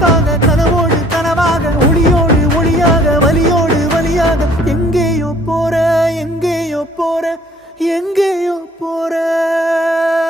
கனவுக்காக கனவோடு கனவாக ஒளியோடு ஒளியாக வலியோடு வலியாக எங்கேயோ போற எங்கேயோ போற எங்கேயோ போற